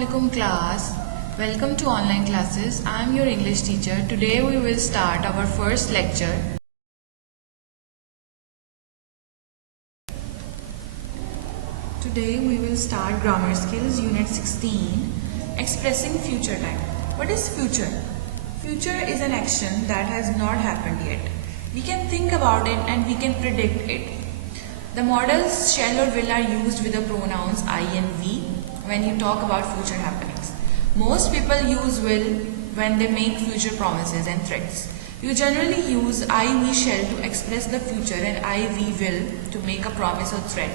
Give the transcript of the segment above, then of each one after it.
Assalamualaikum class. Welcome to online classes. I am your English teacher. Today we will start our first lecture. Today we will start Grammar Skills Unit 16, Expressing Future Time. What is future? Future is an action that has not happened yet. We can think about it and we can predict it. The modals shall or will are used with the pronouns I and we when you talk about future happenings. Most people use will when they make future promises and threats. You generally use I, we shall to express the future and I, we will to make a promise or threat.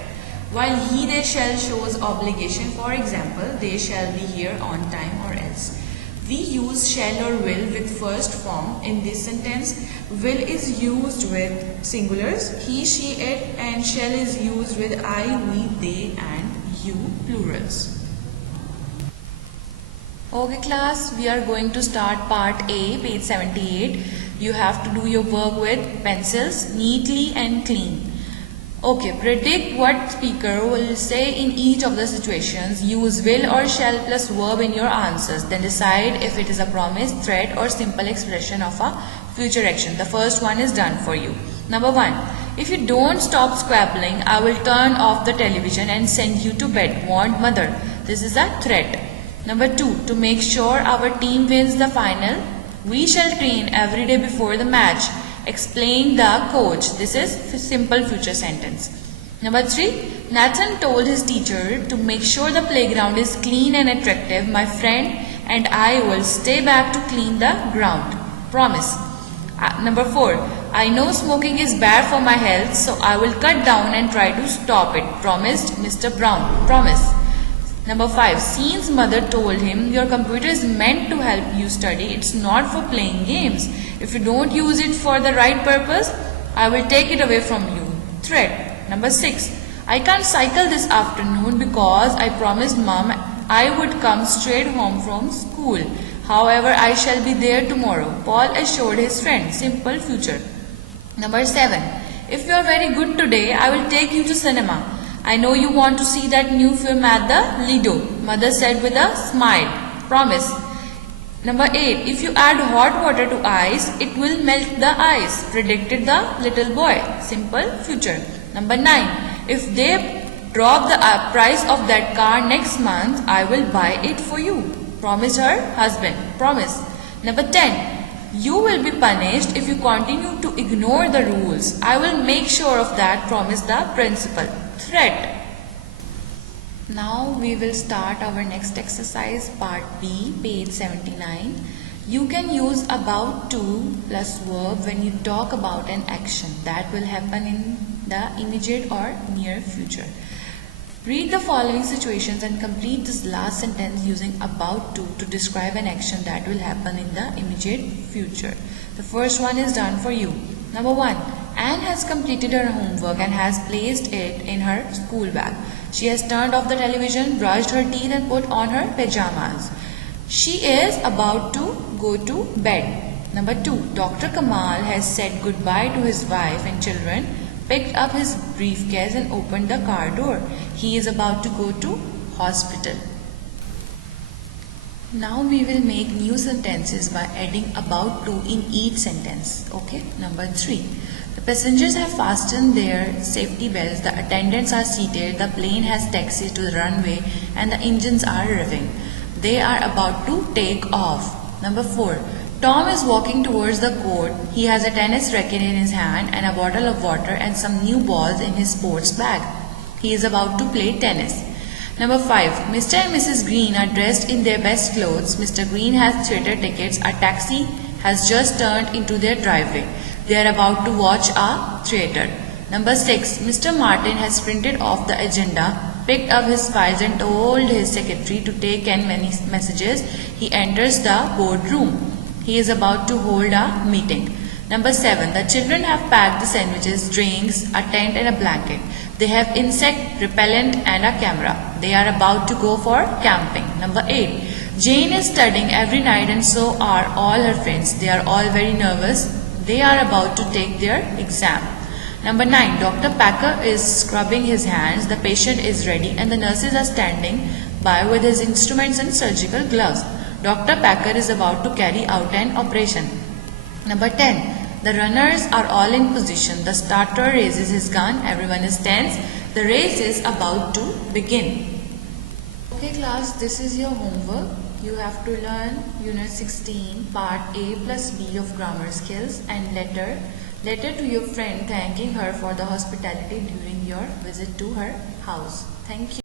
While he, they shall shows obligation, for example, they shall be here on time or else. We use shall or will with first form in this sentence. Will is used with singulars, he, she, it, and shall is used with I, we, they, and you plurals. Okay class, we are going to start part A, page 78. You have to do your work with pencils neatly and clean. Okay, predict what speaker will say in each of the situations. Use will or shall plus verb in your answers. Then decide if it is a promise, threat or simple expression of a future action. The first one is done for you. Number 1. If you don't stop squabbling, I will turn off the television and send you to bed. Warned mother. This is a threat. Number 2. To make sure our team wins the final, we shall train every day before the match. Explain the coach. This is simple future sentence. Number 3. Nathan told his teacher to make sure the playground is clean and attractive. My friend and I will stay back to clean the ground. Promise. Number 4. I know smoking is bad for my health, so I will cut down and try to stop it. Promised Mr. Brown. Promise. Number 5. Sean's mother told him, your computer is meant to help you study. It's not for playing games. If you don't use it for the right purpose, I will take it away from you. Threat. Number 6. I can't cycle this afternoon because I promised mom I would come straight home from school. However, I shall be there tomorrow. Paul assured his friend. Simple future. Number 7. If you are very good today, I will take you to cinema. I know you want to see that new film at the Lido, mother said with a smile. Promise. Number 8. If you add hot water to ice, it will melt the ice, predicted the little boy. Simple future. Number 9. If they drop the price of that car next month, I will buy it for you. Promised her husband. Promise. Number 10. You will be punished if you continue to ignore the rules. I will make sure of that, promised the principal. Threat. Now we will start our next exercise, part B, page 79. You can use about to plus verb when you talk about an action that will happen in the immediate or near future. Read the following situations and complete this last sentence using about to describe an action that will happen in the immediate future. The first one is done for you. Number 1. Anne has completed her homework and has placed it in her school bag. She has turned off the television, brushed her teeth and put on her pajamas. She is about to go to bed. Number 2. Dr. Kamal has said goodbye to his wife and children, picked up his briefcase and opened the car door. He is about to go to hospital. Now we will make new sentences by adding about to in each sentence. Okay. Number 3. The passengers have fastened their safety belts, the attendants are seated, the plane has taxied to the runway and the engines are revving. They are about to take off. Number 4. Tom is walking towards the court. He has a tennis racket in his hand and a bottle of water and some new balls in his sports bag. He is about to play tennis. Number 5. Mr. and Mrs. Green are dressed in their best clothes. Mr. Green has theatre tickets. A taxi has just turned into their driveway. They are about to watch a theatre. Number 6. Mr. Martin has printed off the agenda, picked up his files and told his secretary to take in many messages. He enters the boardroom. He is about to hold a meeting. Number 7. The children have packed the sandwiches, drinks, a tent and a blanket. They have insect repellent and a camera. They are about to go for camping. Number 8. Jane is studying every night and so are all her friends. They are all very nervous. They are about to take their exam. Number 9. Dr. Packer is scrubbing his hands. The patient is ready and the nurses are standing by with his instruments and surgical gloves. Dr. Packer is about to carry out an operation. Number 10. The runners are all in position. The starter raises his gun. Everyone is tense. The race is about to begin. Okay class, this is your homework. You have to learn Unit 16, Part A plus B of grammar skills and letter to your friend thanking her for the hospitality during your visit to her house. Thank you.